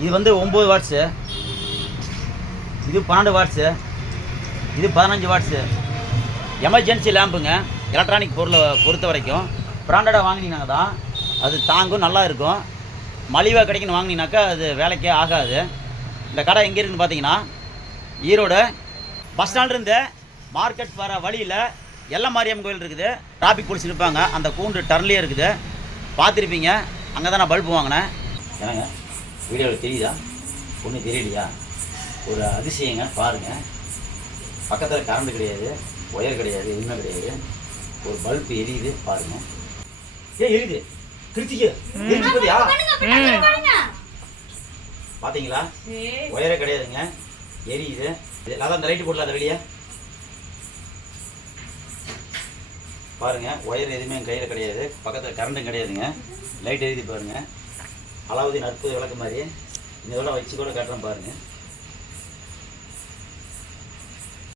இது வந்து ஒம்பது வாட்ஸு இது பன்னெண்டு வாட்ஸு இது பதினஞ்சு வாட்ஸு எமர்ஜென்சி லேம்புங்க எலக்ட்ரானிக் பொருளை பொறுத்த வரைக்கும். பிராண்டடாக வாங்கினீங்கன்னா தான் அது தாங்கும் நல்லா இருக்கும். மலிவாக கிடைக்குன்னு வாங்கினீங்கனாக்கா அது வேலைக்கே ஆகாது. இந்த கடை எங்கே இருக்குன்னு பார்த்தீங்கன்னா ஈரோடு. பஸ் ஸ்டாண்ட்லேருந்து மார்க்கெட் வர வழியில் எல்ல மாரியம்மன் கோயில் இருக்குது. டிராஃபிக் போலீஸ் அந்த கூண்டு டர்ன்லேயே இருக்குது. பார்த்துருப்பீங்க அங்கே தான் நான் பல்பு வாங்கினேன். ஏங்க வீடியோவில் தெரியுதா? ஒன்றும் தெரியலையா? ஒரு அதிசயங்க பாருங்கள் பக்கத்தில் கரண்ட் கிடையாது ஒயர் கிடையாது எதுவுமே கிடையாது. ஒரு பல்ப் எரியுது பாருங்கள் ஏ எரியுது. கிருத்திக்கு எரிஞ்சு போதியா பார்த்தீங்களா ஒயரே கிடையாதுங்க. எரியுது. இது அதான் இந்த லைட்டு போடல அந்த வெளியே? பாருங்க ஒயர் எதுவுமே என் கையில் கிடையாது. பக்கத்தில் கரண்ட்டும் கிடையாதுங்க. லைட் எழுதி பாருங்கள் அலாவுதீன் அற்புத விளக்கு மாதிரி. இந்த இதெல்லாம் வச்சு கூட கட்டுறேன் பாருங்கள்